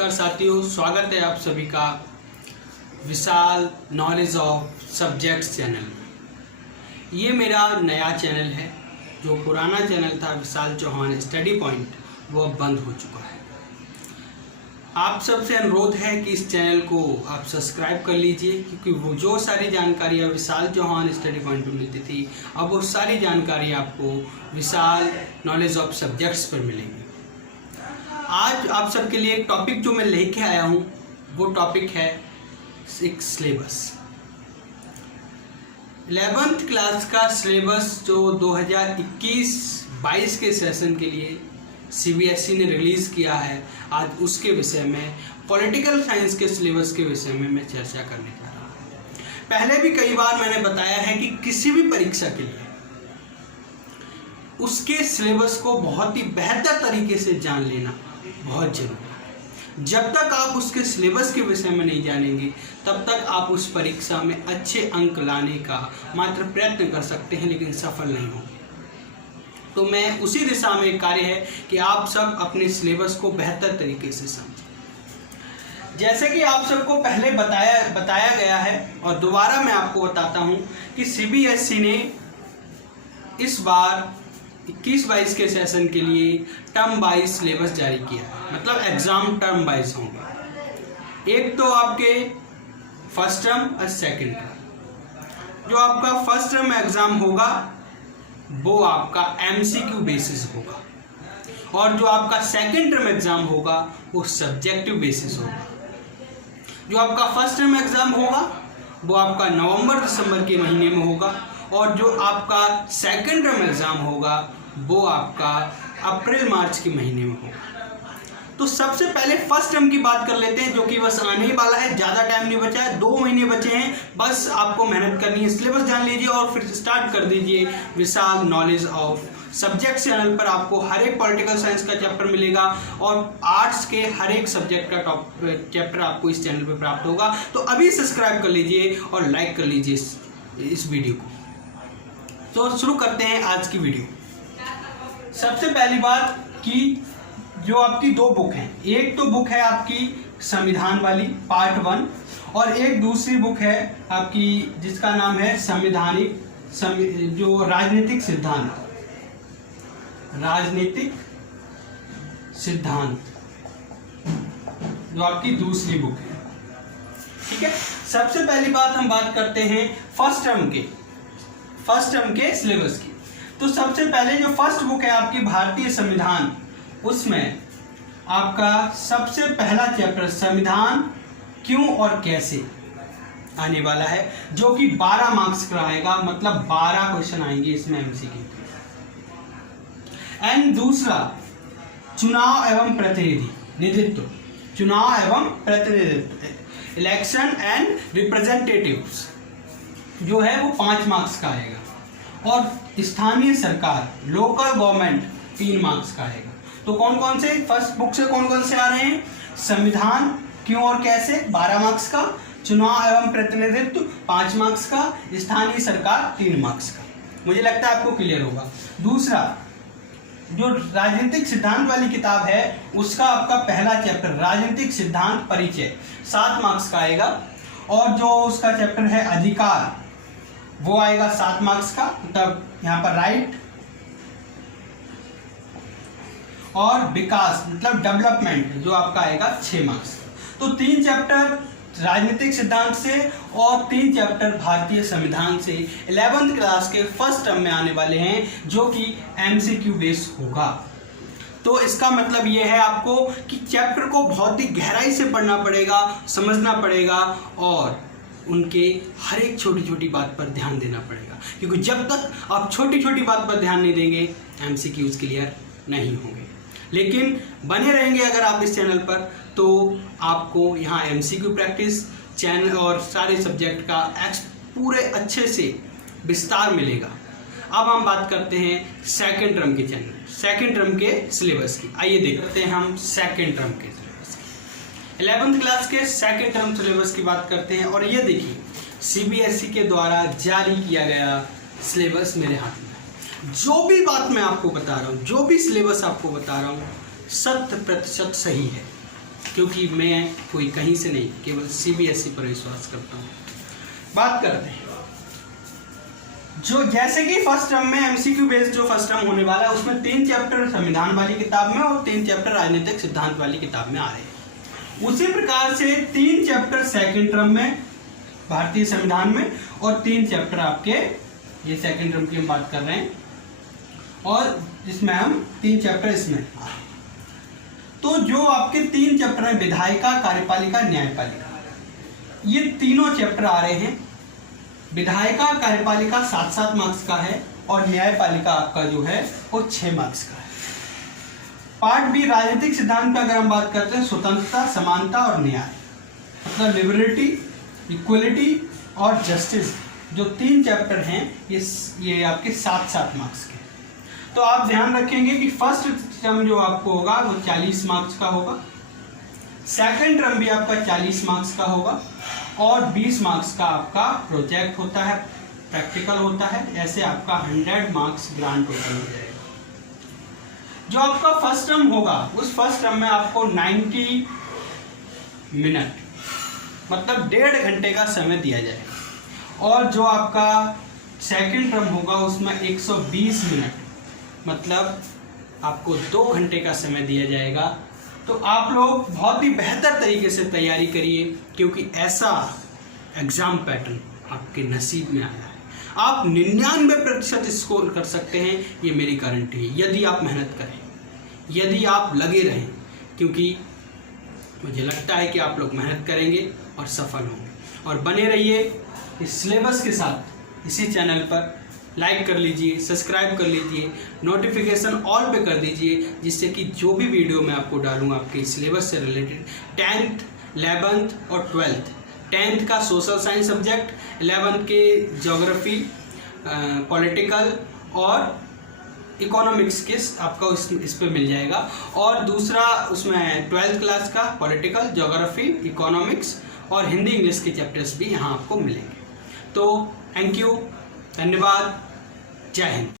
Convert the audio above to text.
नमस्कार साथियों, स्वागत है आप सभी का विशाल नॉलेज ऑफ सब्जेक्ट्स चैनल में। ये मेरा नया चैनल है। जो पुराना चैनल था विशाल चौहान स्टडी पॉइंट, वो अब बंद हो चुका है। आप सबसे अनुरोध है कि इस चैनल को आप सब्सक्राइब कर लीजिए, क्योंकि वो जो सारी जानकारियाँ विशाल चौहान स्टडी पॉइंट पर मिलती थी, अब वो सारी जानकारी आपको विशाल नॉलेज ऑफ सब्जेक्ट्स पर मिलेंगी। आज आप सबके लिए एक टॉपिक जो मैं लेके आया हूँ, वो टॉपिक है एक सिलेबस। 11th क्लास का सिलेबस जो 2021-22 के सेशन के लिए CBSE ने रिलीज़ किया है, आज उसके विषय में, पॉलिटिकल साइंस के सिलेबस के विषय में मैं चर्चा करने जा रहा हूँ। पहले भी कई बार मैंने बताया है कि किसी भी परीक्षा के लिए उसके सिलेबस को बहुत ही बेहतर तरीके से जान लेना बहुत जरूरी है। जब तक आप उसके सिलेबस के विषय में नहीं जानेंगे, तब तक आप उस परीक्षा में अच्छे अंक लाने का मात्र प्रयत्न कर सकते हैं, लेकिन सफल नहीं होंगे। तो मैं उसी दिशा में कार्य है कि आप सब अपने सिलेबस को बेहतर तरीके से समझें। जैसे कि आप सबको पहले बताया गया है और दोबारा मैं आपको बताता हूं कि CBSE ने इस बार 21-22 के सेशन के लिए टर्म वाइज सिलेबस जारी किया है। मतलब एग्जाम टर्म वाइज होंगे। एक तो आपके फर्स्ट टर्म और सेकंड टर्म। जो आपका फर्स्ट टर्म एग्जाम होगा वो आपका MCQ बेसिस होगा, और जो आपका सेकंड टर्म एग्जाम होगा वो सब्जेक्टिव बेसिस होगा। जो आपका फर्स्ट टर्म एग्जाम होगा वो आपका नवंबर-दिसंबर के महीने में होगा, और जो आपका सेकंड टर्म एग्जाम होगा वो आपका अप्रैल-मार्च के महीने में होगा। तो सबसे पहले फर्स्ट टर्म की बात कर लेते हैं, जो कि बस आने ही वाला है। ज़्यादा टाइम नहीं बचा है, 2 महीने बचे हैं। बस आपको मेहनत करनी है, सिलेबस जान लीजिए और फिर स्टार्ट कर दीजिए विशाल नॉलेज ऑफ सब्जेक्ट चैनल पर। आपको हर एक पॉलिटिकल साइंस का चैप्टर मिलेगा, और आर्ट्स के हर एक सब्जेक्ट का चैप्टर आपको इस चैनल पर प्राप्त होगा। तो अभी सब्सक्राइब कर लीजिए और लाइक कर लीजिए इस वीडियो को। तो शुरू करते हैं आज की वीडियो। सबसे पहली बात कि जो आपकी 2 बुक हैं, एक तो बुक है आपकी संविधान वाली पार्ट 1, और एक दूसरी बुक है आपकी जिसका नाम है जो राजनीतिक सिद्धांत, जो आपकी दूसरी बुक है। ठीक है। सबसे पहली बात हम बात करते हैं फर्स्ट टर्म के सिलेबस की। तो सबसे पहले जो फर्स्ट बुक है आपकी भारतीय संविधान, उसमें आपका सबसे पहला चैप्टर संविधान क्यों और कैसे आने वाला है, जो कि 12 मार्क्स का आएगा। मतलब 12 क्वेश्चन आएंगे इसमें MCQ। एंड दूसरा चुनाव एवं प्रतिनिधित्व, इलेक्शन एंड रिप्रेजेंटेटिव्स, जो है वो 5 मार्क्स का आएगा। और स्थानीय सरकार, लोकल गवर्नमेंट, 3 मार्क्स का आएगा। तो कौन कौन से फर्स्ट बुक से कौन कौन से आ रहे हैं? संविधान क्यों और कैसे 12 मार्क्स का, चुनाव एवं प्रतिनिधित्व 5 मार्क्स का, स्थानीय सरकार 3 मार्क्स का। मुझे लगता है आपको क्लियर होगा। दूसरा जो राजनीतिक सिद्धांत वाली किताब है, उसका आपका पहला चैप्टर राजनीतिक सिद्धांत परिचय 7 मार्क्स का आएगा। और जो उसका चैप्टर है अधिकार, वो आएगा 7 मार्क्स का। मतलब यहाँ पर राइट, और विकास मतलब डेवलपमेंट, जो आपका आएगा 6 मार्क्स। तो 3 चैप्टर राजनीतिक सिद्धांत से और 3 चैप्टर भारतीय संविधान से 11th क्लास के फर्स्ट टर्म में आने वाले हैं, जो कि MCQ बेस्ड होगा। तो इसका मतलब ये है आपको कि चैप्टर को बहुत ही गहराई से पढ़ना पड़ेगा, समझना पड़ेगा, और उनके हर एक छोटी छोटी बात पर ध्यान देना पड़ेगा। क्योंकि जब तक आप छोटी छोटी बात पर ध्यान नहीं देंगे, MCQs क्लियर नहीं होंगे। लेकिन बने रहेंगे अगर आप इस चैनल पर, तो आपको यहाँ MCQ प्रैक्टिस चैनल और सारे सब्जेक्ट का पूरे अच्छे से विस्तार मिलेगा। अब हम बात करते हैं सेकंड टर्म के सिलेबस की। आइए देखते हैं हम सेकंड टर्म के सिलेबस की। 11th क्लास के सेकंड टर्म सिलेबस की बात करते हैं। और ये देखिए CBSE के द्वारा जारी किया गया सिलेबस मेरे हाथ में। जो भी बात मैं आपको बता रहा हूँ, जो भी सिलेबस आपको बता रहा हूँ, 100% सही है। क्योंकि मैं कोई कहीं से नहीं, केवल CBSE पर विश्वास करता हूँ। बात करते हैं जो जैसे कि फर्स्ट टर्म में MCQ बेस्ड जो फर्स्ट टर्म होने वाला है उसमें 3 चैप्टर संविधान वाली किताब में और 3 चैप्टर राजनीतिक सिद्धांत वाली किताब में आ रहे हैं। उसी प्रकार से 3 चैप्टर सेकंड टर्म में भारतीय संविधान में और 3 चैप्टर आपके, ये सेकंड टर्म की हम बात कर रहे हैं, और जिसमें हम 3 चैप्टर इसमें आ रहे हैं। तो जो आपके 3 चैप्टर है विधायिका, कार्यपालिका, न्यायपालिका, ये तीनों चैप्टर आ रहे हैं। विधायिका कार्यपालिका 7-7 मार्क्स का है और न्यायपालिका आपका जो है वो 6 मार्क्स का है। पार्ट बी राजनीतिक सिद्धांत का अगर हम बात करते हैं स्वतंत्रता, समानता और न्याय, मतलब लिबर्टी, इक्वलिटी और जस्टिस, जो 3 चैप्टर हैं ये आपके 7-7 मार्क्स के। तो आप ध्यान रखेंगे कि फर्स्ट टर्म जो आपको होगा वो 40 मार्क्स का होगा, सेकंड टर्म भी आपका 40 मार्क्स का होगा और 20 मार्क्स का आपका प्रोजेक्ट होता है, प्रैक्टिकल होता है। ऐसे आपका 100 मार्क्स ग्रांड टोटल हो जाएगा। जो आपका फर्स्ट टर्म होगा उस फर्स्ट टर्म में आपको 90 मिनट मतलब 1.5 घंटे का समय दिया जाएगा और जो आपका सेकंड टर्म होगा उसमें 120 मिनट मतलब आपको 2 घंटे का समय दिया जाएगा। तो आप लोग बहुत ही बेहतर तरीके से तैयारी करिए क्योंकि ऐसा एग्ज़ाम पैटर्न आपके नसीब में आया है। आप 99% स्कोर कर सकते हैं, ये मेरी गारंटी है, यदि आप मेहनत करें, यदि आप लगे रहें, क्योंकि मुझे लगता है कि आप लोग मेहनत करेंगे और सफल होंगे। और बने रहिए इस सिलेबस के साथ इसी चैनल पर। लाइक कर लीजिए, सब्सक्राइब कर लीजिए, नोटिफिकेशन ऑल पे कर दीजिए, जिससे कि जो भी वीडियो मैं आपको डालूँ आपके सिलेबस से रिलेटेड 10th, 11th और 12th, 10th का सोशल साइंस सब्जेक्ट, 11th के ज्योग्राफी, पॉलिटिकल और इकोनॉमिक्स के आपका इस पे मिल जाएगा। और दूसरा उसमें 12th क्लास का पॉलिटिकल, ज्योग्राफी, इकोनॉमिक्स और हिंदी इंग्लिश के चैप्टर्स भी यहाँ आपको मिलेंगे। तो थैंक यू, धन्यवाद, जय हिंद।